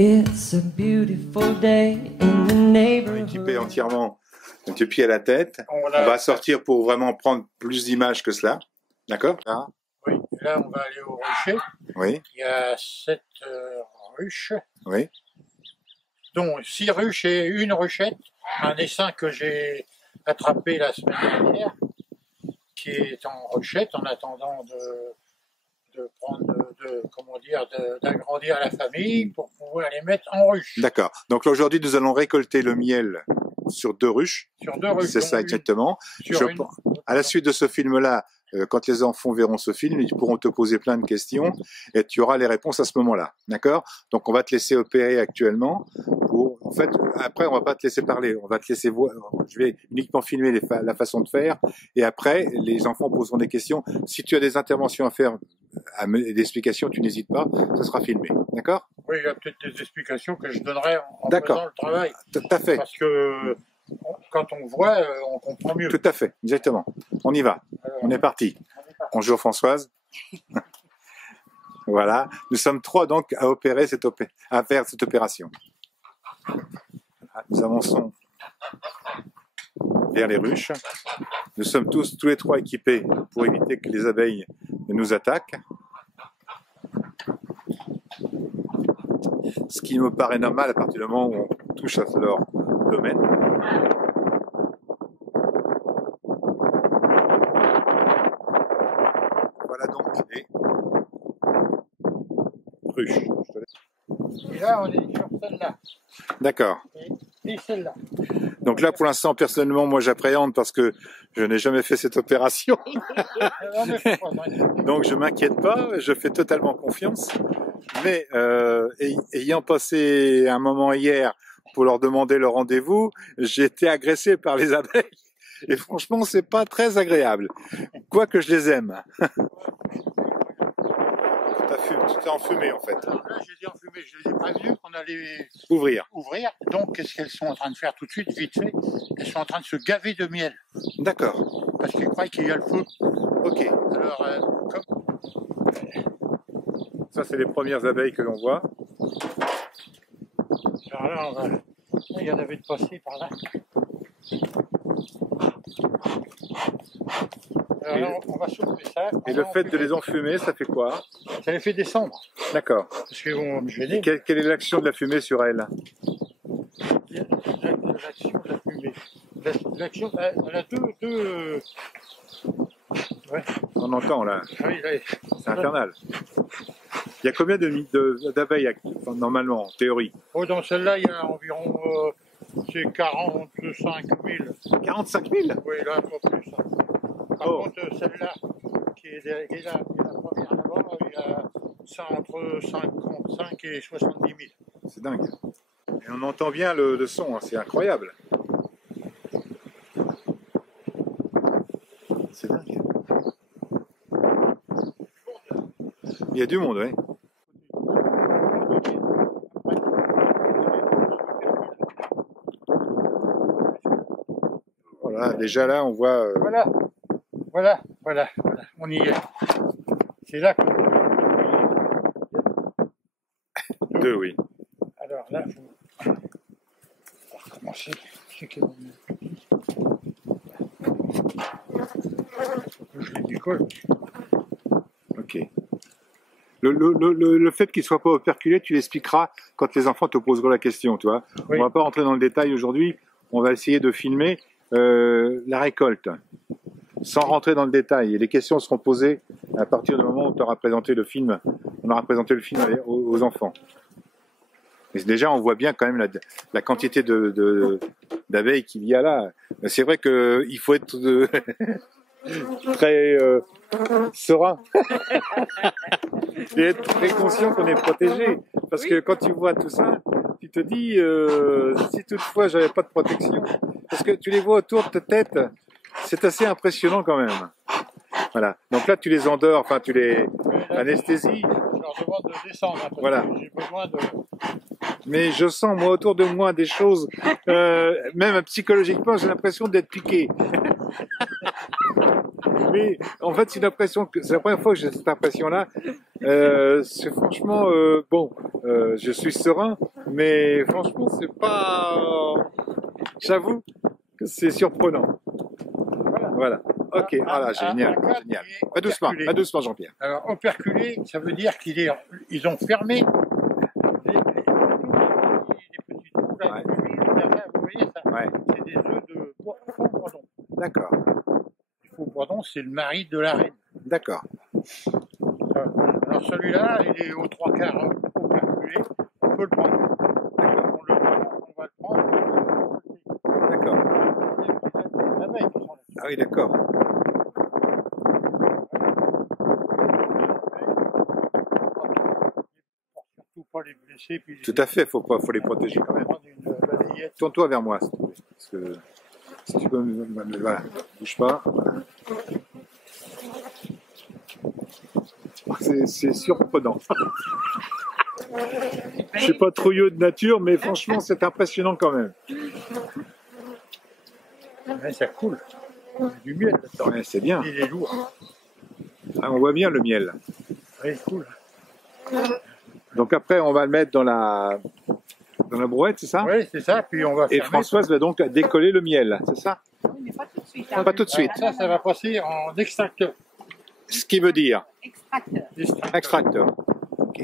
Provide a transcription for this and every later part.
It's a beautiful day in the neighborhood. Équipé entièrement du pied à la tête. On va sortir pour vraiment prendre plus d'images que cela. D'accord? Oui, là on va aller au rucher. Oui. Il y a 7 ruches. Oui. Dont 6 ruches et une ruchette. Un essaim que j'ai attrapé la semaine dernière, qui est en ruchette en attendant d'agrandir la famille pour pouvoir les mettre en ruche. D'accord. Donc aujourd'hui, nous allons récolter le miel sur 2 ruches. Sur 2 ruches. C'est ça exactement. À la suite de ce film-là, quand les enfants verront ce film, ils pourront te poser plein de questions et tu auras les réponses à ce moment-là. D'accord? Donc on va te laisser opérer actuellement. En fait, après, on va pas te laisser parler. On va te laisser voir. Je vais uniquement filmer la façon de faire. Et après, les enfants poseront des questions. Si tu as des interventions à faire, des explications, tu n'hésites pas. Ça sera filmé. D'accord? Oui, il y a peut-être des explications que je donnerai en faisant le travail. Tout à fait. Parce que quand on voit, on comprend mieux. Tout à fait. Exactement. On y va. Alors, on est parti. Bonjour Françoise. Voilà. Nous sommes 3 donc à faire cette opération. Nous avançons vers les ruches. Nous sommes tous les 3 équipés pour éviter que les abeilles ne nous attaquent. Ce qui me paraît normal à partir du moment où on touche à leur domaine. Voilà donc les ruches. Et là, on est sur celle-là. D'accord. Et celle-là. Donc là, pour l'instant, personnellement, moi, j'appréhende parce que je n'ai jamais fait cette opération. Donc, je m'inquiète pas, je fais totalement confiance. Mais ayant passé un moment hier pour leur demander le rendez-vous, j'ai été agressé par les abeilles. Et franchement, c'est pas très agréable. Quoique je les aime. Tout est enfumé en fait. Alors là, je les ai enfumés, je les ai prévenus qu'on allait ouvrir. Donc, qu'est-ce qu'elles sont en train de faire tout de suite, vite fait? Elles sont en train de se gaver de miel. D'accord. Parce qu'elles croient qu'il y a le feu. Ok. Alors, ça, c'est les premières abeilles que l'on voit. Alors là, il y en avait de passer par là. Alors là, on va soulever ça. Et le fait de les enfumer, ça fait quoi? Ça les fait descendre. D'accord. Parce qu'ils vont me gêner. Quelle est l'action de la fumée sur elle? L'action de la fumée. L'action, elle a deux... Ouais. On entend là. Oui, là. C'est infernal. Il y a combien d'abeilles normalement, en théorie? Oh, dans celle-là, il y a environ 45 000. 45 000? Oui, là, pas plus. Par contre, celle-là, qui est la première là-bas, il y a ça entre 55 et 70 000. C'est dingue. Et on entend bien le son, hein, c'est incroyable. C'est dingue. Il y a du monde, oui. Voilà, déjà là, on voit... Voilà, on y est. C'est là que... 2, oui. Alors là, on va recommencer. Je les décolle. Ok. Le fait qu'il ne soit pas operculé, tu l'expliqueras quand les enfants te poseront la question, tu vois. Oui. On ne va pas rentrer dans le détail aujourd'hui, on va essayer de filmer la récolte, sans rentrer dans le détail. Et les questions seront posées à partir du moment où on aura présenté le film aux enfants. Et déjà, on voit bien quand même la quantité d'abeilles qu'il y a là. C'est vrai qu'il faut être très serein et être très conscient qu'on est protégé. Parce que quand tu vois tout ça, tu te dis, si toutefois j'avais pas de protection, parce que tu les vois autour de ta tête, c'est assez impressionnant quand même. Voilà. Donc là, tu les endors, enfin tu les anesthésies. Je leur demande de descendre. Parce voilà. Que j'ai besoin de... Mais je sens moi autour de moi des choses, même psychologiquement, j'ai l'impression d'être piqué. Mais en fait, c'est une impression que c'est la première fois que j'ai cette impression-là. C'est franchement bon. Je suis serein, mais franchement, c'est pas. J'avoue que c'est surprenant. Voilà. Ok. Voilà, génial, génial. Pas doucement, Jean-Pierre. Alors, operculé, ça veut dire ils ont fermé les petits trous là. Ouais. Vous voyez ça? Ouais. C'est des œufs de faux bourdon. D'accord. Le faux bourdon, c'est le mari de la reine. D'accord. Alors celui-là, il est aux 3/4 operculé. On peut le prendre. On va le prendre. D'accord. Les abeilles qui sont là. Ah oui, d'accord. Surtout pas les blesser. Puis Tout à fait. Faut les protéger quand même. prendre une balayette. Tourne-toi vers moi, s'il te plaît. Parce que si tu peux voilà, bouge pas. Voilà. C'est surprenant. Je suis pas trouilleux de nature, mais franchement, c'est impressionnant quand même. Ouais, ça coule. Il y a du miel là-dedans. Ouais, c'est bien. Il est lourd. Ah, on voit bien le miel. Ouais, il coule. Donc après, on va le mettre dans la brouette, c'est ça? Oui, c'est ça. Puis on va Et fermer. Françoise va donc décoller le miel, c'est ça? Oui, mais pas tout de suite. Hein. Pas tout de suite. Ça va passer en extracteur. Ce qui veut dire Extracteur. extracteur. Ok.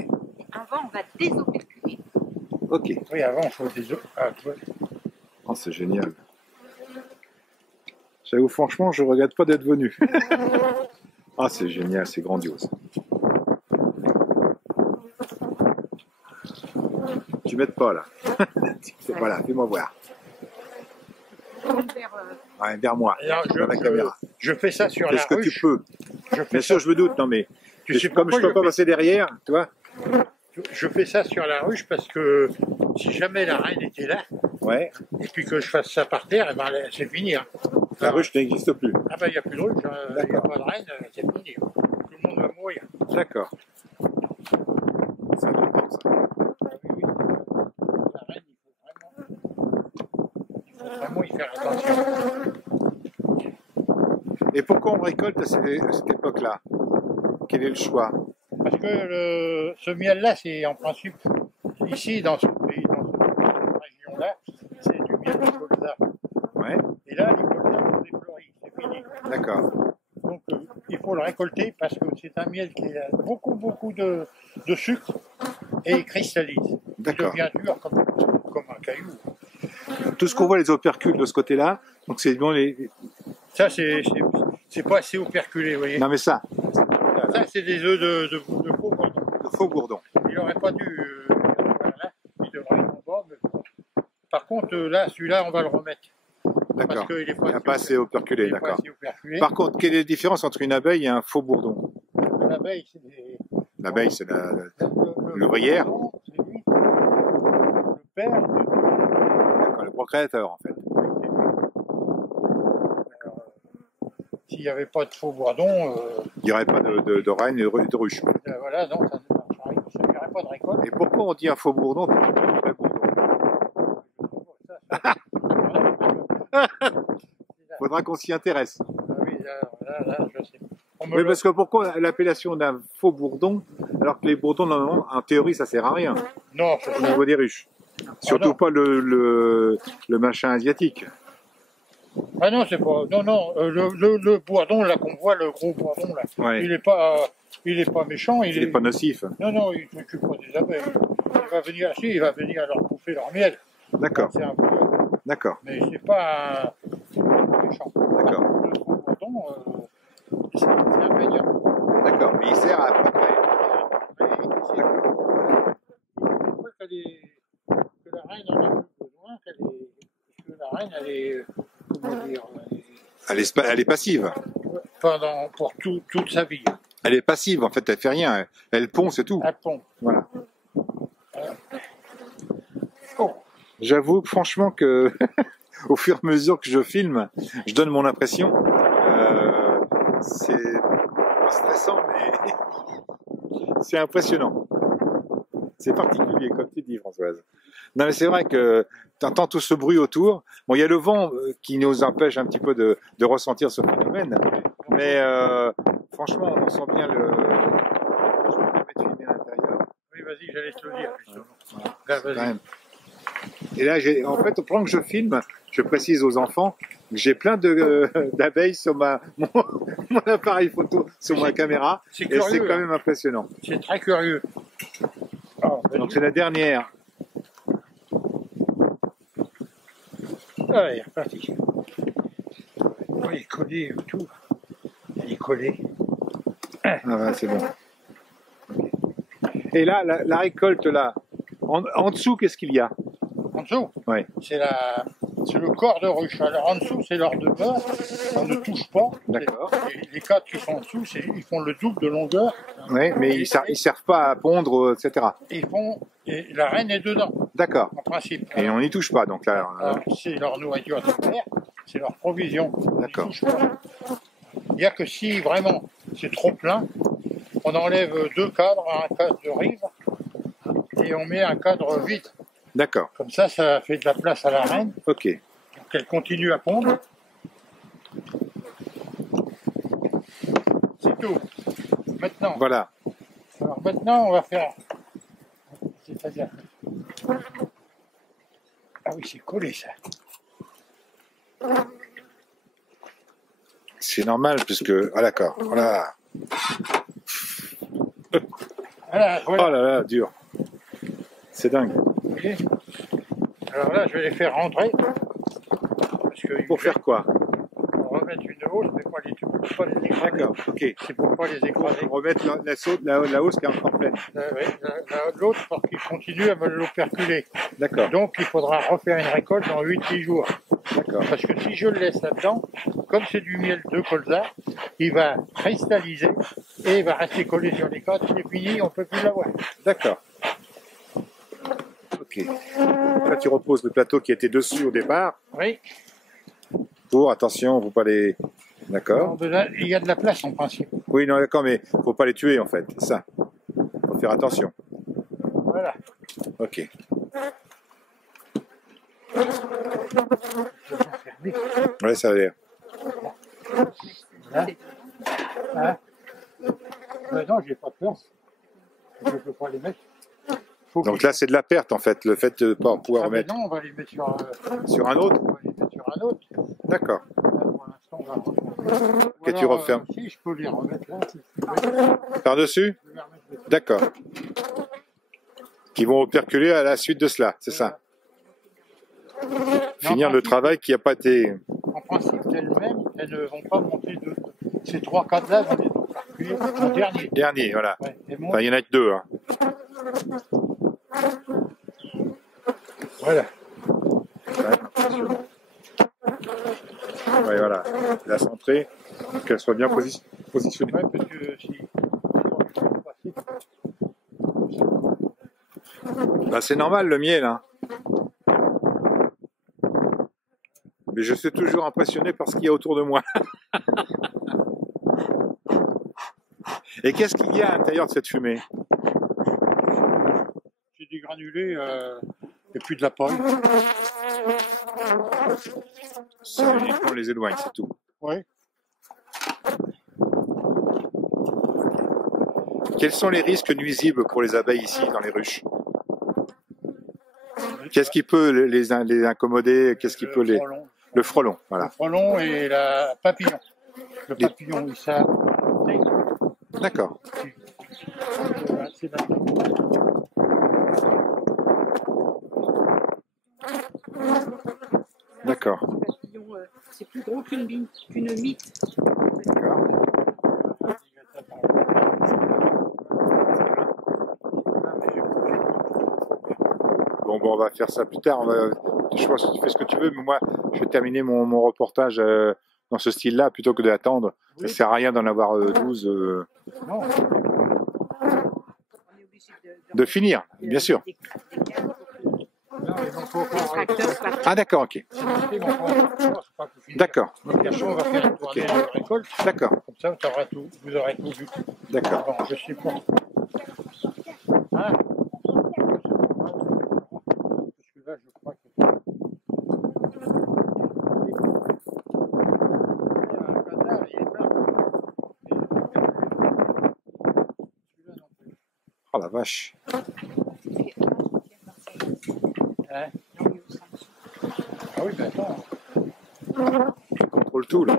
Avant, on va désoperculer. Ok. Oui, avant, il faut des œufs. Ah, tu vois. Oh, c'est génial. J'avoue, franchement, je regrette pas d'être venu. Ah, c'est génial, c'est grandiose. Tu m'aides pas là. Voilà, fais-moi voir. Vers, Ouais, vers moi. Alors, Vers la caméra. je fais ça sur la Est-ce que tu ruche. peux? Je fais Bien sûr, je me doute, non mais Tu sais comme je pourquoi peux pas fais- passer derrière, tu vois? Je fais ça sur la ruche parce que si jamais la reine était là, Ouais. et puis que je fasse ça par terre, eh ben, c'est fini. Hein. La ruche n'existe plus. Ah ben, il n'y a plus de ruche, il n'y a D'accord. pas de reine, c'est fini. Hein. Tout le monde va mourir. D'accord. C'est important ça. Ah oui, oui. La reine, il faut vraiment y faire attention. Et pourquoi on récolte à cette époque-là? Quel est le choix? Parce que ce miel-là, c'est en principe, ici, dans ce pays, dans cette région-là, c'est du miel de colza. Ouais. Et là, les colzas sont défleuris, c'est fini. D'accord. Donc, il faut le récolter parce que c'est un miel qui a beaucoup, beaucoup de sucre et il cristallise. Il D'accord. devient dur comme un caillou. Tout ce qu'on voit les opercules de ce côté-là, donc c'est bon les. Ça, c'est pas assez operculé, vous voyez. Non mais ça, Ça, c'est des œufs de faux bourdon. le faux bourdon. Il n'aurait pas dû. Là, il devrait être en bas. Mais... Par contre, là, celui-là, on va le remettre. D'accord. Parce qu'il est Il n'a pas assez operculé, il est pas d'accord. assez operculé. Par contre, quelle est la différence entre une abeille et un faux bourdon? L'abeille, c'est des... L'abeille, c'est l'ouvrière. bourdon, c'est lui, le père de... D'accord, le procréateur en fait. S'il n'y avait pas de faux bourdon, Il n'y aurait pas de reine et de ruche. voilà, non, ça ne marcherait pas. Il n'y aurait pas de récolte. Et pourquoi on dit un faux bourdon plutôt qu'un vrai bourdon? Faudra qu'on s'y intéresse. Ah oui, là, je sais. Oui, parce que pourquoi l'appellation d'un faux bourdon, alors que les bourdons, normalement, en théorie, ça sert à rien Non, au niveau des ruches. Surtout non. pas le machin asiatique. Ah non, c'est pas. Non, non, le bourdon, là, qu'on voit, le gros bourdon, là, Ouais. il est pas méchant. Il n'est pas nocif. Non, non, il ne s'occupe pas des abeilles. Il va venir leur bouffer leur miel. D'accord, C'est un bourdon. d'accord, Mais c'est pas méchant. d'accord, Le gros bourdon, c'est un feignant. d'accord. Mais il sert à procréer. Que la reine en a plus besoin, que la reine, elle est, comment dire, Elle est passive. pour toute sa vie. Elle est passive, en fait, elle fait rien. Elle pond, c'est tout. Elle pond. Voilà. Oh, J'avoue que franchement que au fur et à mesure que je filme, je donne mon impression. C'est pas stressant, mais c'est impressionnant. C'est particulier, comme tu dis, Françoise. Non, mais c'est vrai que tu entends tout ce bruit autour. Bon, il y a le vent qui nous empêche un petit peu de ressentir ce phénomène. Mais franchement, on sent bien le... Je me permets de filmer l'intérieur. Oui, vas-y, j'allais te le dire, justement. Là, Là, vas-y. quand même. Et là, en fait, pendant que je filme, je précise aux enfants que j'ai plein d'abeilles sur mon appareil photo, sur ma caméra. C'est Et curieux, c'est quand hein. même impressionnant. C'est très curieux. Alors, vas-y. Donc c'est la dernière. Allez, reparti. On va les coller tout. Les coller. Ah ouais, c'est bon. Ok. Et là, la récolte, là, en dessous, qu'est-ce qu'il y a? En dessous, Ouais. c'est le corps de ruche. Alors en dessous, c'est l'or de beurre. On ne touche pas. D'accord. Les cadres qui sont en dessous, ils font le double de longueur. Ouais, mais ils servent pas à pondre, etc. Et la reine est dedans, D'accord. en principe. Et on n'y touche pas, donc là. Alors, c'est leur nourriture de terre, c'est leur provision. D'accord. Ils touchent pas. Il n'y a que si vraiment c'est trop plein, on enlève 2 cadres, un cadre de rive, et on met un cadre vide. D'accord. Comme ça fait de la place à la reine, Ok. pour qu'elle continue à pondre. C'est tout. Maintenant, Voilà. alors maintenant, on va faire... C'est-à-dire... Ah oui, c'est collé, ça. C'est normal, puisque... Ah d'accord. Voilà. Voilà, voilà. Oh là là, dur. C'est dingue. Ok. Alors là, je vais les faire rentrer. Parce que Pour faire quoi? on va remettre une hausse, mais pas les écraser. D'accord, ok. C'est pour pas les écraser. Remettre la hausse qui est encore pleine. L'autre, pour qu'il continue à me l'operculer. D'accord, Donc, il faudra refaire une récolte dans 8-10 jours. d'accord. Parce que si je le laisse là-dedans, comme c'est du miel de colza, il va cristalliser et il va rester collé sur les côtes. C'est fini, on ne peut plus l'avoir. D'accord. Ok. Là, tu reposes le plateau qui était dessus au départ. Oui. Pour, attention, faut pas les... D'accord. Il y a de la place en principe. Oui, non, d'accord, mais faut pas les tuer, en fait. C'est ça. Faut faire attention. Voilà. Ok. Ouais, ça a l'air. Hein? Hein? Non, j'ai pas de place. Je ne peux pas les mettre. Donc là, c'est de la perte, en fait, le fait de ne pas pouvoir remettre Non, on va les mettre sur sur un autre. on va les mettre sur un autre. D'accord. Là, pour l'instant, on va refermer. Que tu refermes. Si, je peux les remettre là. Par-dessus? Je vais les remettre dessus. D'accord. Qui vont perculer à la suite de cela, c'est ça. Finir le travail qui n'a pas été... En principe, elles-mêmes, elles ne vont pas monter de... Ces 3 cadres-là vont les perculer au dernier. Dernier, voilà. Ouais, elles montent. Enfin, il n'y en a que 2. Hein. Voilà. Ouais, voilà. La centrée, qu'elle soit bien positionnée. Ouais, parce que si... Bah, c'est normal, le miel. Hein. Mais je suis toujours impressionné par ce qu'il y a autour de moi. Et qu'est-ce qu'il y a à l'intérieur de cette fumée? C'est du granulé et puis de la paille. Ça uniquement les éloigne, c'est tout. Oui. Quels sont les risques nuisibles pour les abeilles ici, dans les ruches? Qu'est-ce qui peut les incommoder? Qu'est-ce qui peut les... Frelon. Le frelon, voilà. Le frelon et la papillon. Le papillon, il s'est D'accord. D'accord. C'est plus gros qu'une mythe. D'accord. Bon, on va faire ça plus tard. Je pense que tu fais ce que tu veux, mais moi, je vais terminer mon reportage dans ce style-là plutôt que d'attendre. Ça sert à rien d'en avoir 12. Non. On est obligé De finir, bien sûr. Non, ils vont pas Ah, d'accord, ok. D'accord, On va faire une tournée de récolte. d'accord, Comme ça, vous aurez tout vu. d'accord. Bon, je sais pas. Hein? Parce que là, je crois que... Il y a un canard, il est plein. Oh la vache. Hein? Ah oui, ben attends. Tu contrôles tout là.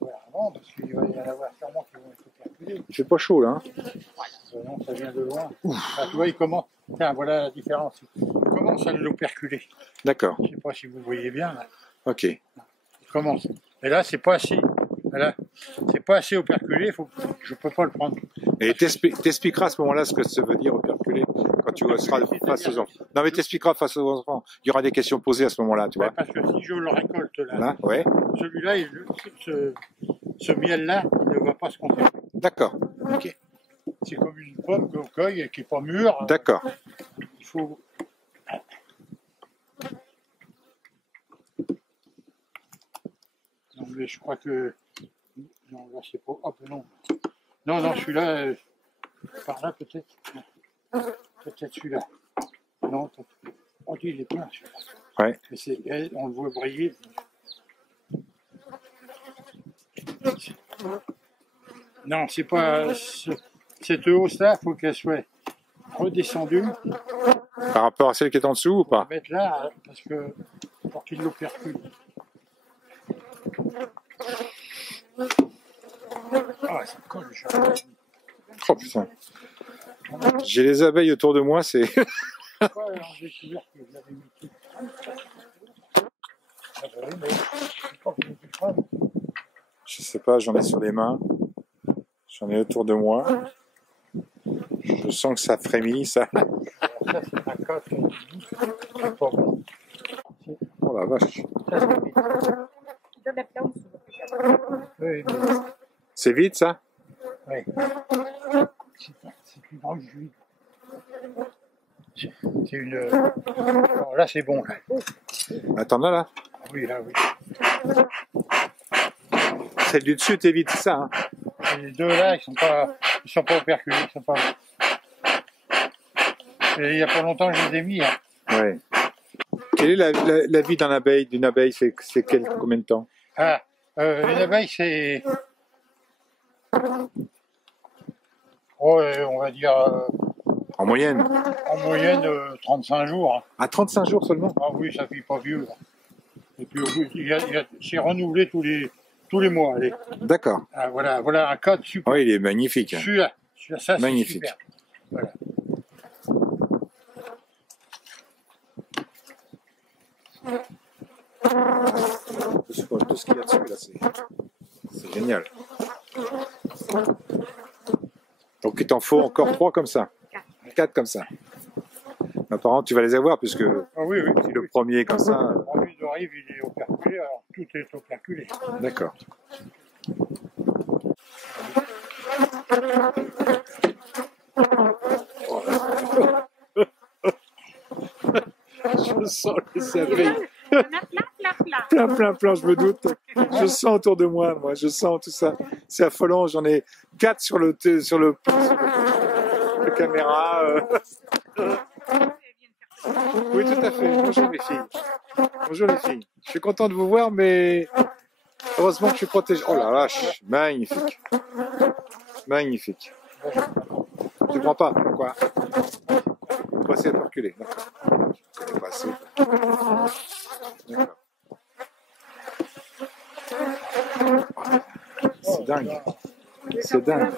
Voilà, non, parce qu'il va y en avoir sûrement qui vont être perculés. Il fait pas chaud là. Hein. Non, ça vient de loin. Ah, tu vois, il commence. Tiens, voilà la différence. Il commence à l'operculer. D'accord. Je ne sais pas si vous voyez bien. Là. Ok. Il commence. Et là, c'est pas assez. Là, c'est pas assez operculé. Je peux pas le prendre. Et t'expliqueras à ce moment-là ce que ça veut dire operculer quand tu seras face aux enfants. Non mais t'expliqueras face aux enfants. Il y aura des questions posées à ce moment-là, tu vois. Ouais, parce que si je le récolte là, Là, ouais. celui-là, ce miel-là, il ne va pas se conserver. D'accord. Ok. C'est comme une pomme qu'on cueille et qui n'est pas mûre. D'accord. Il faut. Non, mais je crois que. Non, là, c'est pas. Hop, non. Non, non, celui-là, par là, peut-être. Peut-être celui-là. Non, on dit il est plein, celui-là. Ouais. Mais on le voit briller. Non, c'est pas. Cette hausse-là, il faut qu'elle soit redescendue. Par rapport à celle qui est en dessous ou On va pas? mettre là, parce que pour qu'il l'opercule. Ah, ça colle, Oh putain. J'ai les abeilles autour de moi, c'est... Pourquoi j'ai découvert que je l'avais mis tout. Ah bah oui, mais c'est pas que je ne pas. Je sais pas, j'en ai sur les mains. J'en ai autour de moi. Je sens que ça frémit, ça. Alors ça, c'est un cas qui est pas bon. Oh la vache. Ça, c'est vite. Oui, mais C'est vide, ça? oui. C'est une roche juive. C'est une. Alors là, c'est bon. Là. Attends, là. Oui, là, oui. Celle du dessus, t'es vide, c'est ça, hein? Et les deux là, ils sont pas operculés. Ils sont pas. Et il n'y a pas longtemps, je les ai mis. Hein. Ouais. Quelle est la vie d'une abeille, c'est combien de temps? Ah, une abeille, c'est. Oh, on va dire. En moyenne? En moyenne, 35 jours. Hein. À 35 jours seulement? Ah oui, ça ne fait pas vieux. Hein. Et puis, c'est renouvelé tous les mois. Allez. D'accord. Ah, voilà un cadre super. Oh, il est magnifique. Hein. Celui-là, ça, c'est Magnifique. super. Voilà. Tout ce qu'il y a dessus, là, c'est génial. Donc, il t'en faut encore 3 comme ça? 4 comme ça. Apparemment, tu vas les avoir, puisque Ah oui, oui. si le premier comme ça... Quand lui arrive, il est operculé, alors tout est operculé. D'accord. Je sens les abeilles. Plein, je me doute. Je sens autour de moi, je sens tout ça. C'est affolant, j'en ai 4 sur le caméra. Oui, tout à fait. Bonjour les filles. Bonjour les filles. Je suis content de vous voir, mais heureusement que je suis protégé. Oh la vache, magnifique. Magnifique. Tu prends pas? Pourquoi? Pas assez operculé. D'accord. Je connais pas assez. D'accord. C'est dingue. C'est dingue.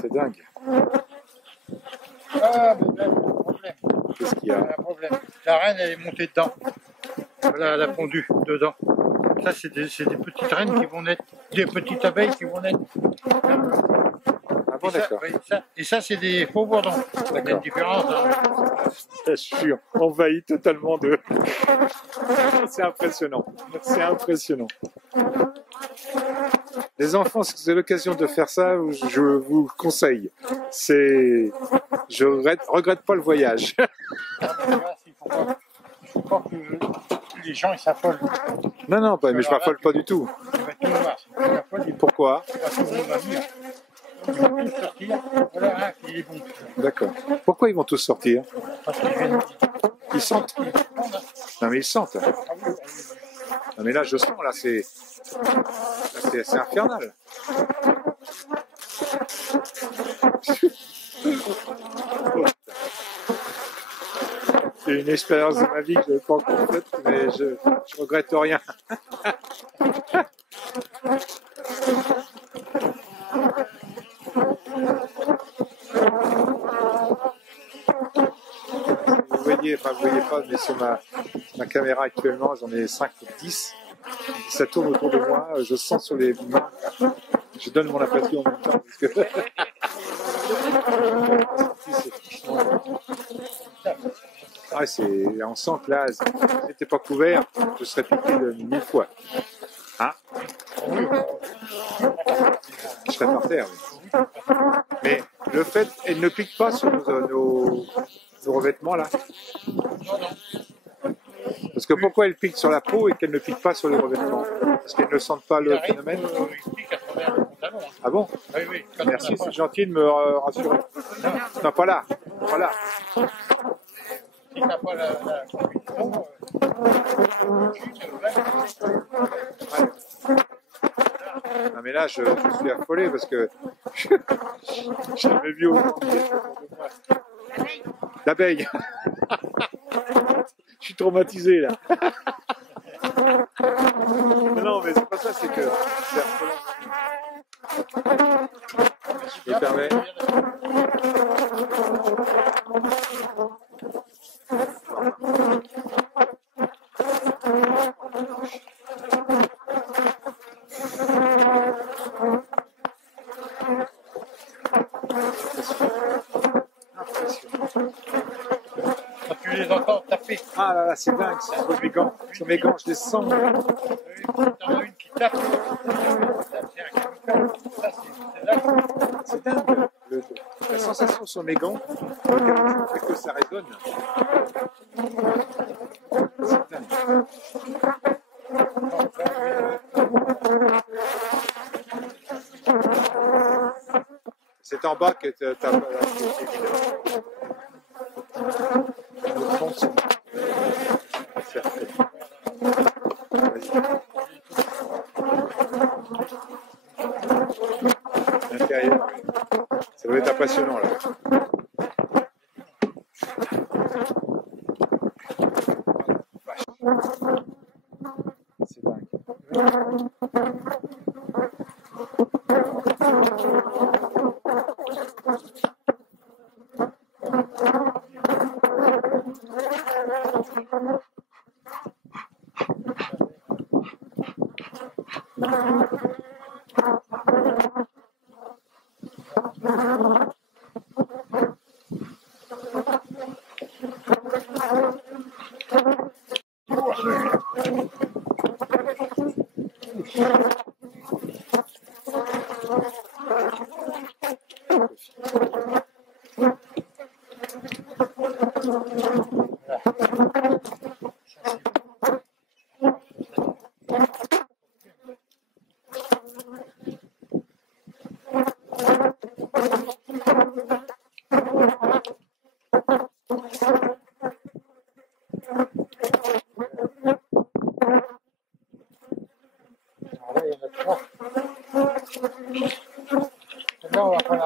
C'est dingue. Ah, mais là, il y a un problème. Qu'est-ce qu'il y Il y a? a un problème. La reine, elle est montée dedans. Voilà, elle a pondu dedans. Ça, c'est des petites reines qui vont naître, des petites abeilles qui vont naître. Ah bon, d'accord. Et ça, c'est des faux bourdons. Il y a une différence. Hein. Je suis envahi totalement de... C'est impressionnant. C'est impressionnant. Les enfants, si vous avez l'occasion de faire ça, je vous conseille. Je regrette pas le voyage. Il faut pas que les gens ils s'affolent. Non, mais je m'affole pas du tout. Ils vont tout voir. Ils s'affolent, Pourquoi? tout le monde va venir. Ils vont tous sortir. Voilà un qui est bon. D'accord. Pourquoi ils vont tous sortir? Parce qu'ils viennent. Ils sentent. Non, mais ils sentent. Ah oui, Non, mais là, je sens, là, c'est infernal. une expérience de ma vie que je n'avais pas encore faite, mais je regrette rien. Vous voyez, enfin vous voyez pas, mais sur ma caméra actuellement, j'en ai 5 ou 10. Ça tourne autour de moi, je sens sur les mains. Je donne mon impression en même temps. Parce que... ah, on sent que là, si j'étais pas couvert, je serais piqué de 1000 fois. Hein? Je serais par terre. Oui. Mais le fait, elle ne pique pas sur nos revêtements là. Parce que pourquoi elle pique sur la peau et qu'elle ne pique pas sur les revêtements? Parce qu'elles ne sentent pas le phénomène. Ah bon? Oui, oui. Merci, c'est gentil de me rassurer. Non, pas là. Voilà. Si t'as pas la conviction, non mais là, je suis affolé parce que j'ai jamais vu autant de d'abeilles. Je suis traumatisé là. Mais non, mais c'est pas ça, c'est que c'est affolant. Je me permets. quand tu les entends taper, Ah là là, c'est dingue, sur mes gants, je les sens. t'en as une qui tape, c'est un chemical. Ça, c'est là que C'est dingue. La sensation sur mes gants, le caoutchouc fait que ça résonne. C'est dingue. C'est en bas que t'as évident. Le fond, c'est parfait. Vas-y. L'intérieur, oui. Ça doit être impressionnant là. C'est dingue. Alors là, il y en a trois. Là, on va pas la...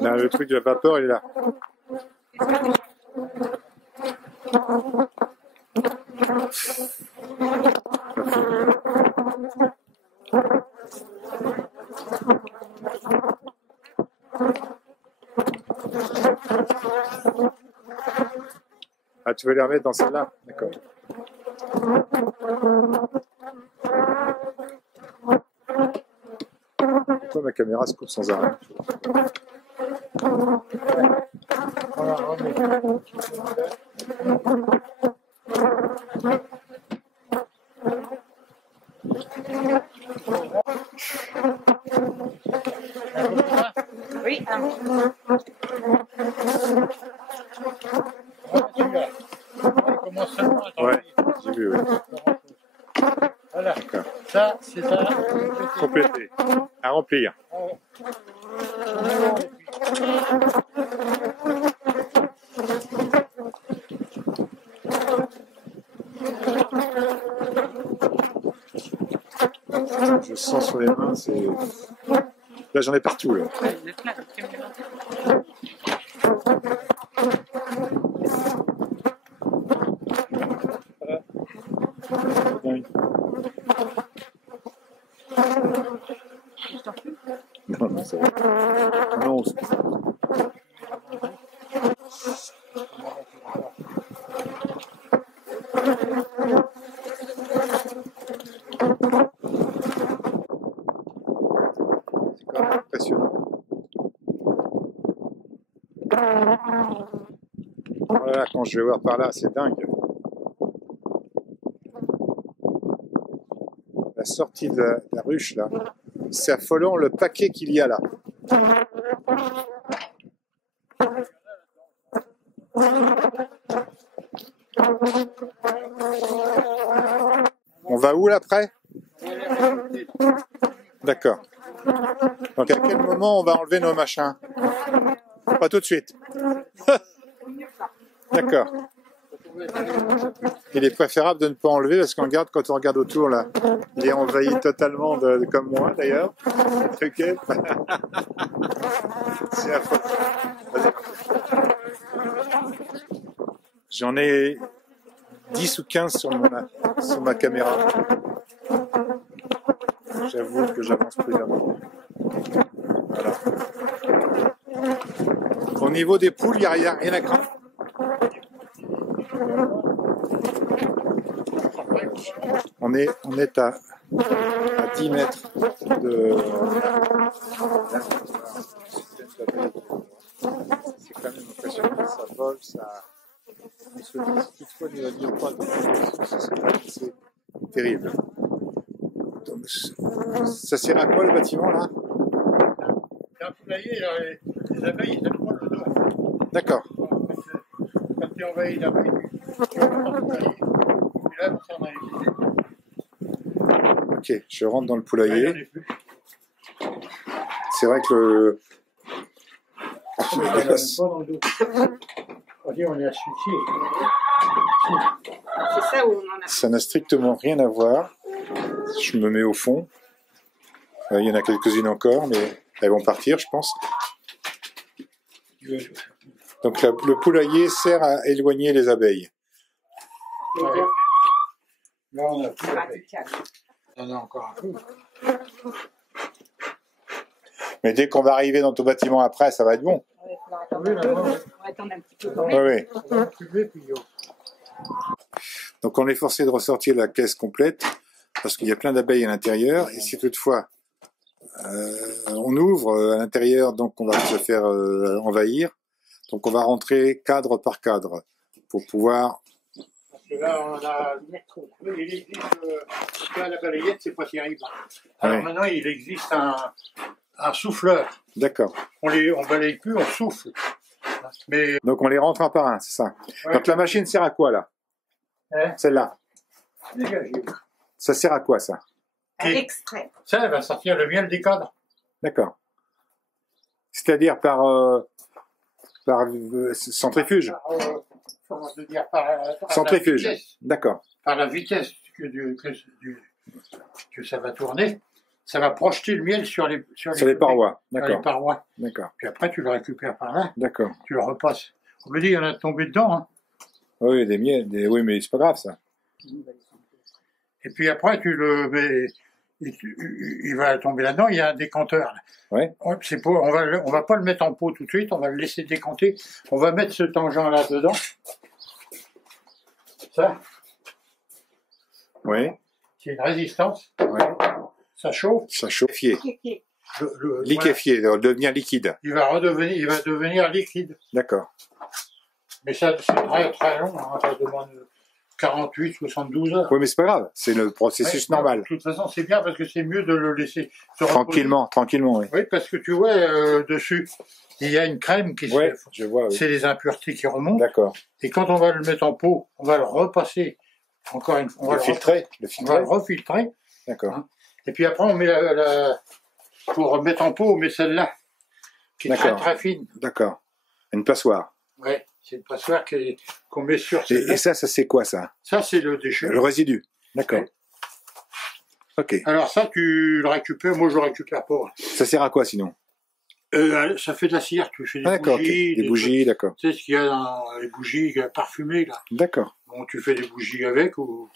Là, le truc de la vapeur, il est là. Ah, tu veux les remettre dans celle-là? D'accord. Pourquoi ma caméra se coupe sans arrêt? Voilà, remets. Oui, Celui-là. On commence seulement à Ouais, j'ai vu, oui. Voilà. D'accord. Ça, c'est ça. Complété. À remplir. Je sens sur les mains, c'est... Là, j'en ai partout, là. Ouais, il y en a plein, absolument. Dingue. Je t'en prie. Non, non, ça va. Non, c'est... C'est quand même impressionnant. Voilà, quand je vais voir par là, c'est dingue. La sortie de la ruche, là, c'est affolant le paquet qu'il y a là. On va où là après? D'accord. Donc à quel moment on va enlever nos machins? Pas tout de suite. D'accord. Il est préférable de ne pas enlever parce qu'on regarde, quand on regarde autour là, il est envahi totalement comme moi d'ailleurs. Ok. C'est affreux. Vas-y. J'en ai 10 ou 15 sur ma caméra. J'avoue que j'avance prudemment. Voilà. Au niveau des poules, il n'y a rien à craindre. On est à 10 mètres de... C'est quand même impressionnant, ça vole, ça... On se dit, si toutefois nous n'avions pas de population, ce serait terrible. Donc, ça sert à quoi le bâtiment là? C'est un poulailler, les abeilles, ils aiment pas le dos. D'accord. Quand tu envahis l'abeille, tu rentres dans le poulailler. Et là, ça en a Ok, je rentre dans le Là, il y en poulailler. a plus. C'est vrai que le... Il y en a même pas dans le dos. On dit, on est asphyxié. C'est ça où on en a. Ça n'a strictement rien à voir. Je me mets au fond. Il y en a quelques-unes encore, mais elles vont partir, je pense. Donc le poulailler sert à éloigner les abeilles. Ouais. Là, on a plus Ah, d'abeilles. du calme. On en a encore un peu. Mais dès qu'on va arriver dans ton bâtiment après, ça va être bon. Ouais, faut Ah attendre oui, un là, peu. non, ouais. On va attendre un petit peu quand Oui, même. oui. On va encuber, puis Donc on est forcé de ressortir la caisse complète parce qu'il y a plein d'abeilles à l'intérieur. Et si toutefois on ouvre à l'intérieur, donc on va se faire envahir. Donc on va rentrer cadre par cadre pour pouvoir... Parce que là, on a... Oui, il existe... là, la balayette, c'est pas terrible. Alors Ouais. maintenant, il existe un souffleur. D'accord. On balaye plus, on souffle. Mais... Donc on les rentre un par un, c'est ça. Ouais. Donc la machine sert à quoi là? Hein, Celle-là. dégagez. Ça sert à quoi ça? À l'extrait. Ça, elle va sortir le miel des cadres. D'accord. C'est-à-dire par centrifuge. Comment te dire, par Centrifuge. la vitesse, D'accord. par la vitesse que ça va tourner, ça va projeter le miel sur les parois. Sur les D'accord. parois. D'accord. Puis après, tu le récupères par là, D'accord. tu le repasses. On me dit, il y en a tombé dedans. Hein. Oui, des miels. Oui, mais c'est pas grave ça. Et puis après, tu le mets, il va tomber là-dedans, il y a un décanteur. Là. Ouais. On va pas le mettre en pot tout de suite, on va le laisser décanter. On va mettre ce tangent là dedans. Ça, Oui. c'est une résistance. Ouais. Ça chauffe. Ça chauffe. Voilà. Liquéfié, devenir liquide. Il va devenir liquide. D'accord. Mais ça, c'est très très long. Hein. Ça demande 48, 72 heures. Oui, mais c'est pas grave. C'est le processus Ouais, normal. De toute façon, c'est bien parce que c'est mieux de le laisser se reposer. Tranquillement, oui. Oui, parce que tu vois, dessus, il y a une crème qui Ouais, se fait. je vois, oui. C'est les impuretés qui remontent. D'accord. Et quand on va le mettre en pot, on va le repasser. Encore une fois, on va Le filtrer. on va le refiltrer. D'accord. Hein. Et puis après, on met pour mettre en pot, on met celle-là, qui est très D'accord. très fine. D'accord. Une passoire. Ouais, c'est une passoire qu'on met sur Et celle-là. ça c'est quoi ça? Ça, c'est le déchet. Le résidu. D'accord. Ouais. Ok. Alors ça, tu le récupères, moi je le récupère pas. Ça sert à quoi sinon? Ça fait de la cire, tu fais des D'accord, bougies. ok. Des bougies, d'accord. Tu sais ce qu'il y a dans les bougies parfumées, là. D'accord. Bon, tu fais des bougies avec ou...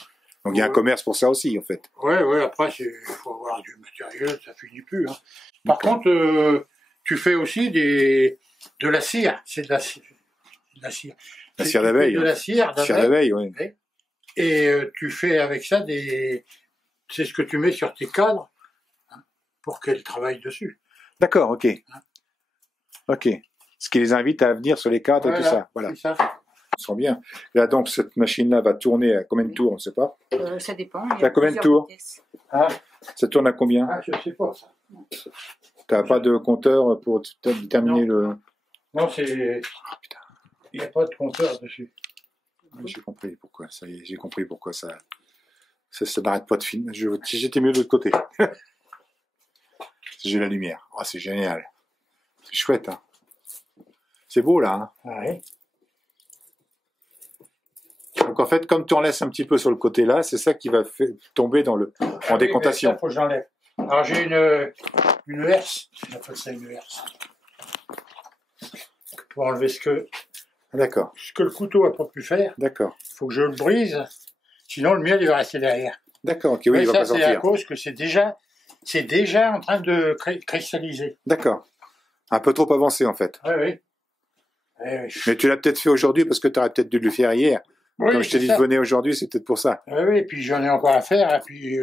Donc il y a un commerce pour ça aussi, en fait. Ouais, après, il faut avoir du matériel, ça finit plus. Hein. Par contre, tu fais aussi de la cire. C'est de la cire. La cire d'abeille. De la cire d'abeille. Cire d'abeille, oui. Et tu fais avec ça c'est ce que tu mets sur tes cadres hein, pour qu'elles travaillent dessus. D'accord, ok. Hein. Ok. Ce qui les invite à venir sur les cadres et tout ça. Voilà. C'est ça. Ils sont bien. Là, donc, cette machine-là va tourner à combien de tours, on ne sait pas. Ça dépend. Ça a combien de tours? Ah, Ça tourne à combien? je sais pas ça. Tu n'as pas de compteur pour déterminer le... Non, il n'y a pas de compteur dessus. J'ai compris pourquoi. Ça y est, j'ai compris pourquoi ça n'arrête pas de filmer. Si j'étais mieux de l'autre côté. J'ai la lumière. Oh, c'est génial. C'est chouette, hein. C'est beau, là, hein. Ouais. Donc, en fait, comme tu en laisses un petit peu sur le côté là, c'est ça qui va tomber en décantation. Ça, faut que j'enlève. Alors, j'ai une herse. J'appelle ça une herse. Pour enlever ce que le couteau n'a pas pu faire. D'accord. Il faut que je le brise. Sinon, le miel, il va rester derrière. D'accord, ok, oui, il va pas sortir. C'est à cause que c'est déjà en train de cristalliser. D'accord. Un peu trop avancé, en fait. Oui. Mais tu l'as peut-être fait aujourd'hui parce que tu aurais peut-être dû le faire hier. Oui, comme je t'ai dit de venir aujourd'hui, c'est peut-être pour ça. Oui, et puis j'en ai encore à faire, et puis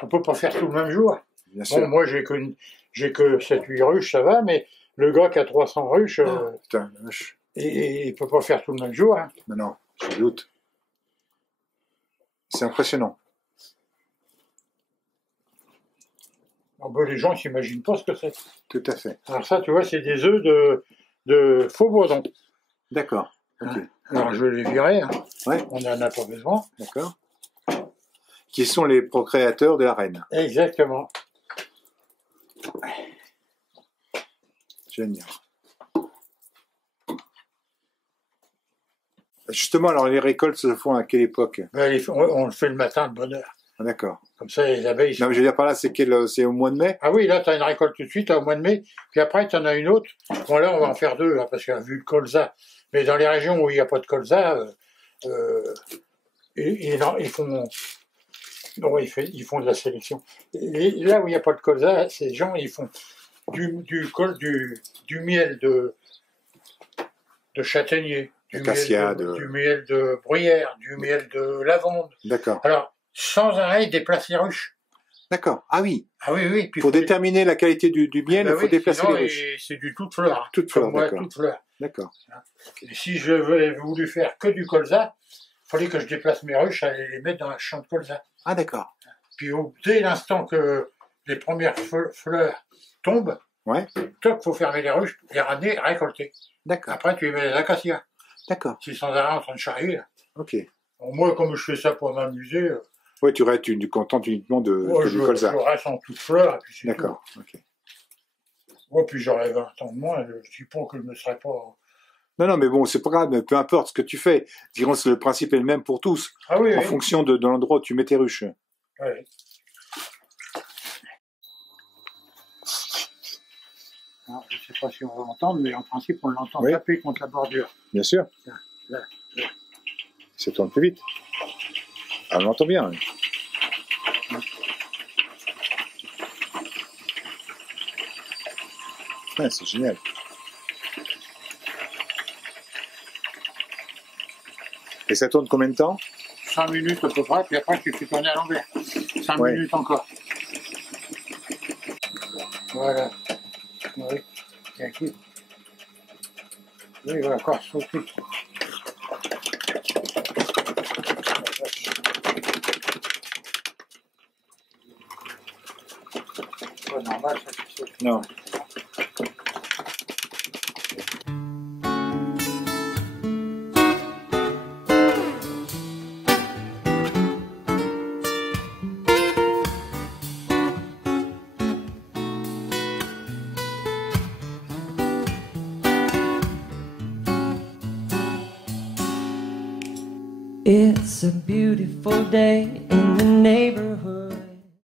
on peut pas faire tout le même jour. Bien sûr. Bon, moi j'ai que 7-8 ruches, ça va, mais le gars qui a 300 ruches, Putain, la vache. il peut pas faire tout le même jour. Hein. Non, je doute. C'est impressionnant. Les gens s'imaginent pas ce que c'est. Tout à fait. Alors ça, tu vois, c'est des œufs de faux bourdons. D'accord. Ok. Alors je vais les virer, hein. Ouais. On n'en a pas besoin. D'accord. Qui sont les procréateurs de la reine. Exactement. Génial. Justement, alors les récoltes se font à quelle époque? On le fait le matin de bonne heure. Ah, d'accord. Comme ça, les abeilles... Non, mais je veux dire par là, c'est au mois de mai? Ah oui, là, tu as une récolte tout de suite, au mois de mai, puis après, tu en as une autre. Bon, là, on va en faire deux, hein, parce qu'il y a vu le colza. Mais dans les régions où il n'y a pas de colza, ils font de la sélection. Et là où il n'y a pas de colza, ces gens, ils font du miel de châtaignier, du miel de bruyère, du miel de lavande. D'accord. Alors, sans arrêt, ils déplacent les ruches. D'accord. Ah oui. Ah oui. Puis pour déterminer la qualité du miel, il faut déplacer les ruches. C'est du toute fleur. Hein. Toute fleur, d'accord. Toute fleur. D'accord. Et si je voulu faire que du colza, il fallait que je déplace mes ruches à les mettre dans un champ de colza. Ah d'accord. Puis dès l'instant que les premières fleurs tombent, il faut fermer les ruches, les ramener, récolter. D'accord. Après, tu les mets les acacias. D'accord. C'est sans arrêt en train de charrier. Là. Ok. Bon, moi, comme je fais ça pour m'amuser... Oui, tu restes contente uniquement du colza. Je reste en toute fleur. D'accord. Ok. Ouais, puis j'aurais 20 ans de moins, je dis pas que je ne serais pas... Non, mais bon, c'est pas grave, mais peu importe ce que tu fais. Disons, le principe est le même pour tous. Ah oui, en fonction de l'endroit où tu mets tes ruches. Oui. Alors, je ne sais pas si on va entendre, mais en principe, on l'entend taper contre la bordure. Bien sûr. Là. Ça tourne plus vite. Ah, on l'entend bien. Oui. Ouais, c'est génial. Et ça tourne combien de temps? 5 minutes à peu près, puis après tu fais tourner à l'envers. 5 minutes encore. Voilà. Oui. Oui, il va encore sauter. C'est pas normal ça qui saute. Non. It's a beautiful day in the neighborhood.